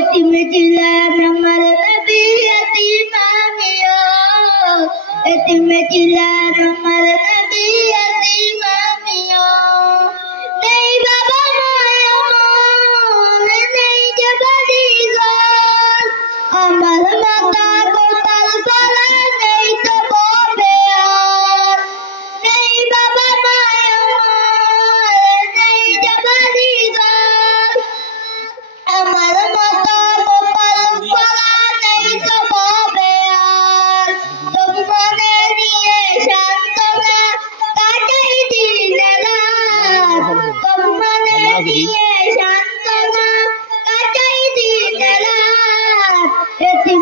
يتيم جلان مرنا بيتيم آميو يتيم جلان مرنا بيتيم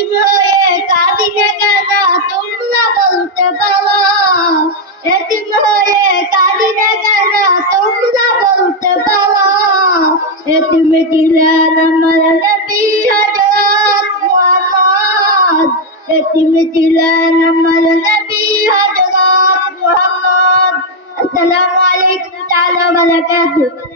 আমি এতিম হয়ে কাঁদি না কেন তোমরা বলতে পারো। এতিম হয়ে কাঁদি না কেন তোমরা বলতে পারো। এতিম ছিলেন আমার নবী হযরত মুহাম্মদ। এতিম ছিলেন আমার নবী হযরত মুহাম্মদ। আসসালামু আলাইকুম তাআলা বারাকাতুহু।